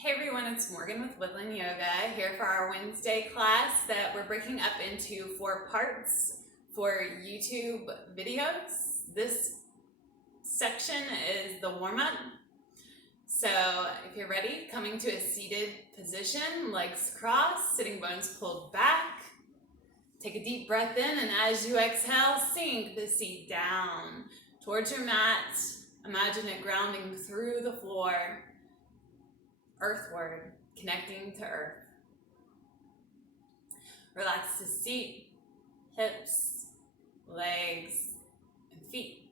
Hey everyone, it's Morgan with Woodland Yoga here for our Wednesday class that we're breaking up into 4 parts for YouTube videos. This section is the warm-up. So if you're ready, coming to a seated position, legs crossed, sitting bones pulled back. Take a deep breath in, and as you exhale, sink the seat down towards your mat. Imagine it grounding through the floor, earthward, connecting to earth. Relax the seat, hips, legs, and feet.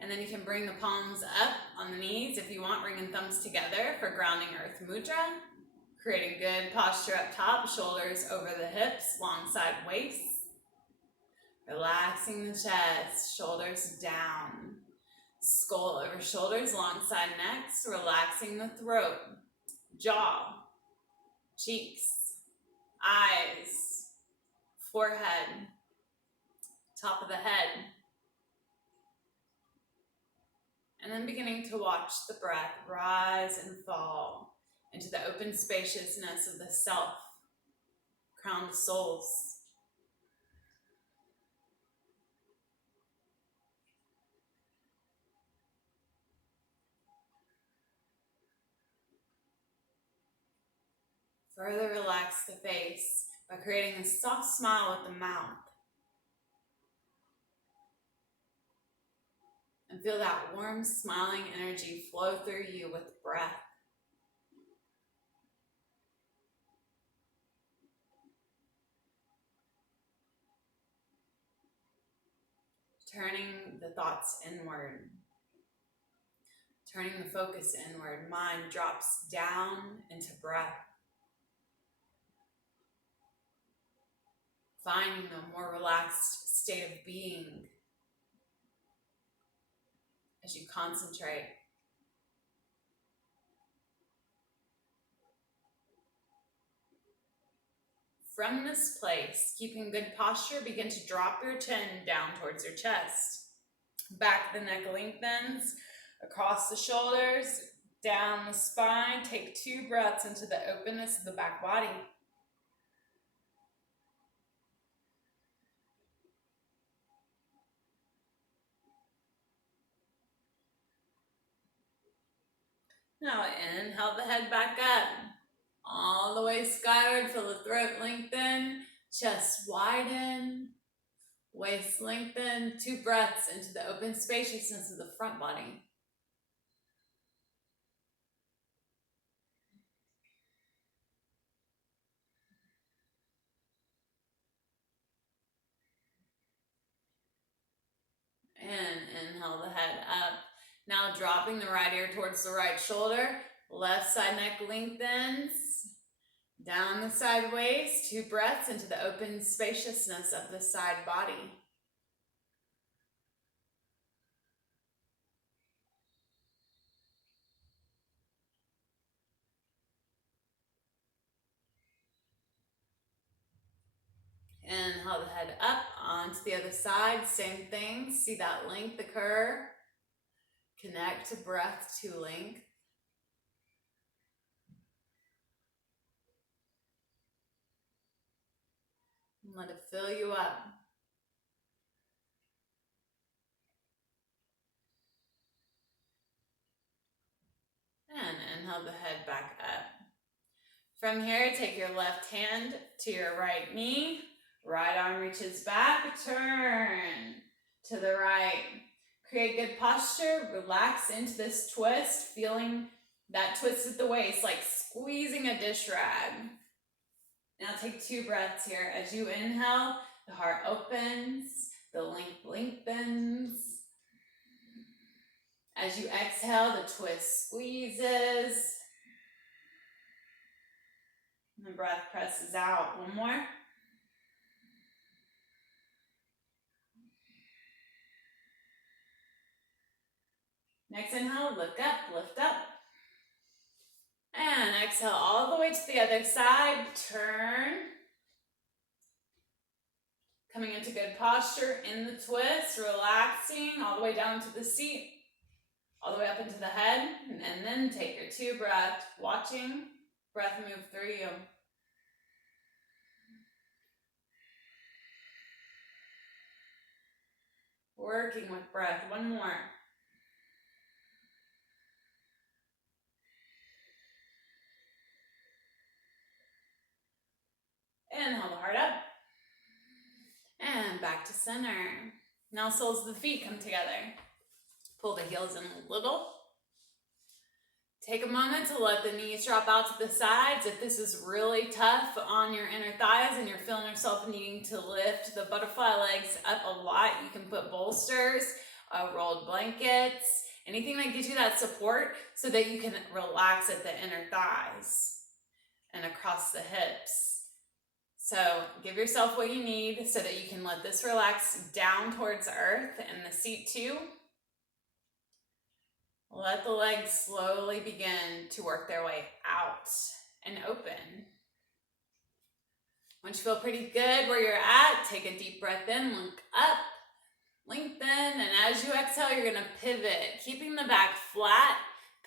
And then you can bring the palms up on the knees if you want, ring and thumbs together for grounding earth mudra. Create a good posture up top, shoulders over the hips, long side waist. Relaxing the chest, shoulders down. Skull over shoulders, long side necks, relaxing the throat, jaw, cheeks, eyes, forehead, top of the head. And then beginning to watch the breath rise and fall into the open spaciousness of the self, crowned souls. Further relax the face by creating a soft smile with the mouth. And feel that warm, smiling energy flow through you with breath. Turning the thoughts inward. Turning the focus inward. Mind drops down into breath. Finding a more relaxed state of being as you concentrate. From this place, keeping good posture, begin to drop your chin down towards your chest. Back of the neck lengthens, across the shoulders, down the spine. Take 2 breaths into the openness of the back body. Now inhale the head back up, all the way skyward. Feel the throat lengthen, chest widen, waist lengthen. 2 breaths into the open spaciousness of the front body. And inhale the head up. Now dropping the right ear towards the right shoulder. Left side neck lengthens. Down the side waist. 2 breaths into the open spaciousness of the side body. Inhale the head up onto the other side. Same thing. See that length occur. Connect to breath to length. And let it fill you up. And inhale the head back up. From here, take your left hand to your right knee. Right arm reaches back. Turn to the right. Create good posture. Relax into this twist. Feeling that twist at the waist, like squeezing a dish rag. Now take 2 breaths here. As you inhale, the heart opens. The length lengthens. As you exhale, the twist squeezes. And the breath presses out. 1 more. Next inhale, look up, lift up. And exhale all the way to the other side. Turn. Coming into good posture in the twist, relaxing all the way down to the seat. all the way up into the head, and then take your 2 breaths, watching breath move through you. Working with breath. 1 more. Inhale the heart up. And back to center. Now soles of the feet come together. Pull the heels in a little. Take a moment to let the knees drop out to the sides. If this is really tough on your inner thighs and you're feeling yourself needing to lift the butterfly legs up a lot, you can put bolsters, rolled blankets, anything that gives you that support so that you can relax at the inner thighs and across the hips. So give yourself what you need so that you can let this relax down towards earth and the seat too. Let the legs slowly begin to work their way out and open. Once you feel pretty good where you're at, take a deep breath in, look up, lengthen, and as you exhale, you're gonna pivot, keeping the back flat,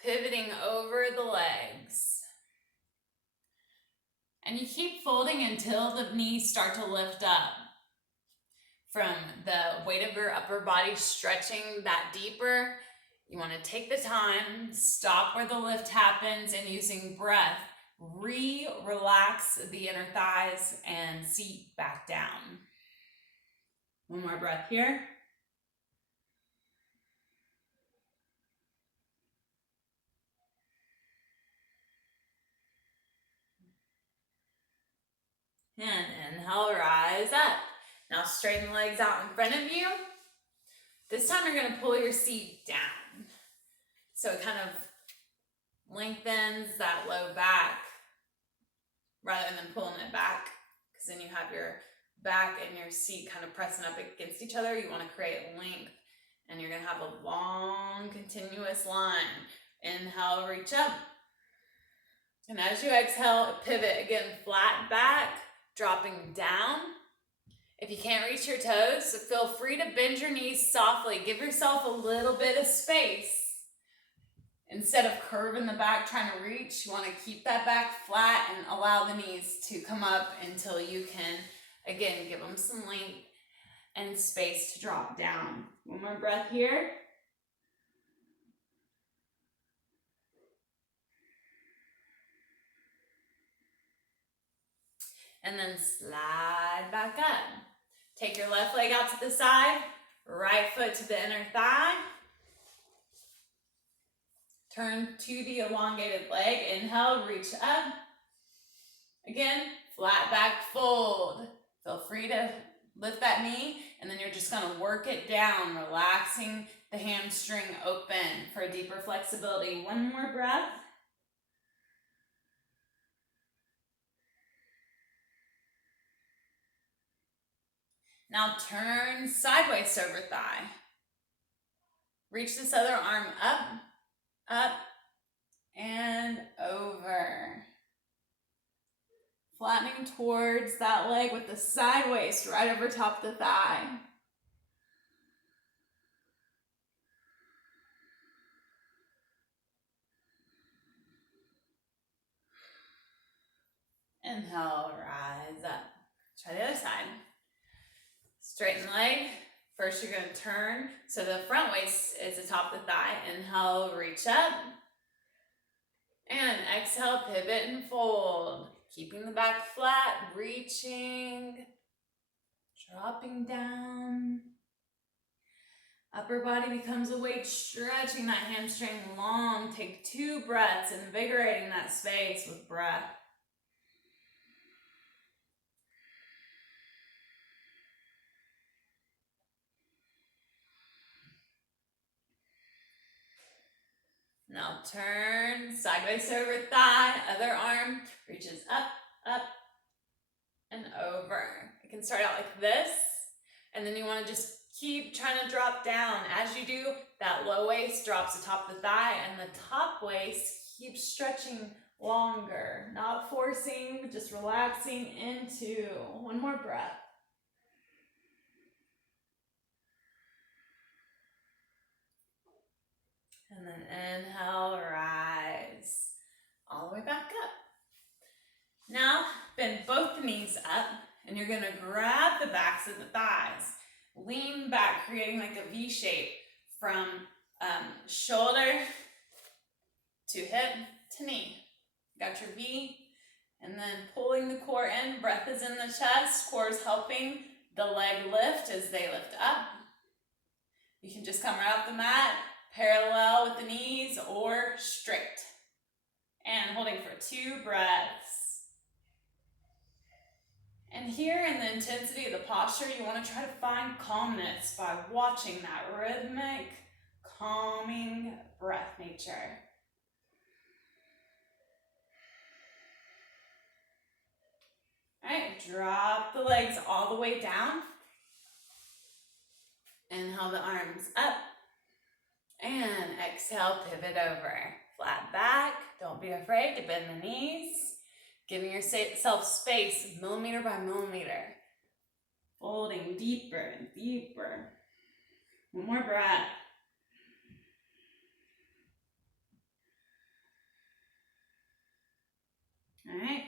pivoting over the legs. And you keep folding until the knees start to lift up. From the weight of your upper body stretching that deeper, you want to take the time, stop where the lift happens, and using breath, relax the inner thighs and seat back down. 1 more breath here. And inhale, rise up. Now straighten the legs out in front of you. This time you're going to pull your seat down. So it kind of lengthens that low back rather than pulling it back, because then you have your back and your seat kind of pressing up against each other. You want to create length, and you're going to have a long, continuous line. Inhale, reach up. And as you exhale, pivot again, flat back, dropping down. If you can't reach your toes, feel free to bend your knees softly. Give yourself a little bit of space. Instead of curving the back trying to reach, you want to keep that back flat and allow the knees to come up until you can, again, give them some length and space to drop down. 1 more breath here. And then slide back up. Take your left leg out to the side, right foot to the inner thigh. Turn to the elongated leg. Inhale, reach up. Again, flat back fold. Feel free to lift that knee, and then you're just gonna work it down, relaxing the hamstring open for deeper flexibility. 1 more breath. Now turn sideways over thigh. Reach this other arm up, up, and over. Flattening towards that leg with the side waist right over top of the thigh. Inhale, rise up. Try the other side. Straighten leg. First, you're going to turn so the front waist is the top of the thigh. Inhale, reach up. And exhale, pivot and fold. Keeping the back flat, reaching, dropping down. Upper body becomes a weight, stretching that hamstring long. Take 2 breaths, invigorating that space with breath. Now turn sideways over thigh, other arm reaches up, up, and over. It can start out like this, and then you want to just keep trying to drop down. As you do, that low waist drops the top of the thigh, and the top waist keeps stretching longer. Not forcing, just relaxing into. 1 more breath. And then inhale, rise all the way back up. Now, bend both the knees up, and you're gonna grab the backs of the thighs. Lean back, creating like a V shape from shoulder to hip to knee. Got your V, and then pulling the core in. Breath is in the chest. Core is helping the leg lift as they lift up. You can just come right off the mat, parallel with the knees or straight. And holding for 2 breaths. And here in the intensity of the posture, you want to try to find calmness by watching that rhythmic, calming breath nature. All right, drop the legs all the way down. Inhale the arms up. And exhale, pivot over. Flat back, don't be afraid to bend the knees. Giving yourself space, millimeter by millimeter. Folding deeper and deeper. One more breath. All right.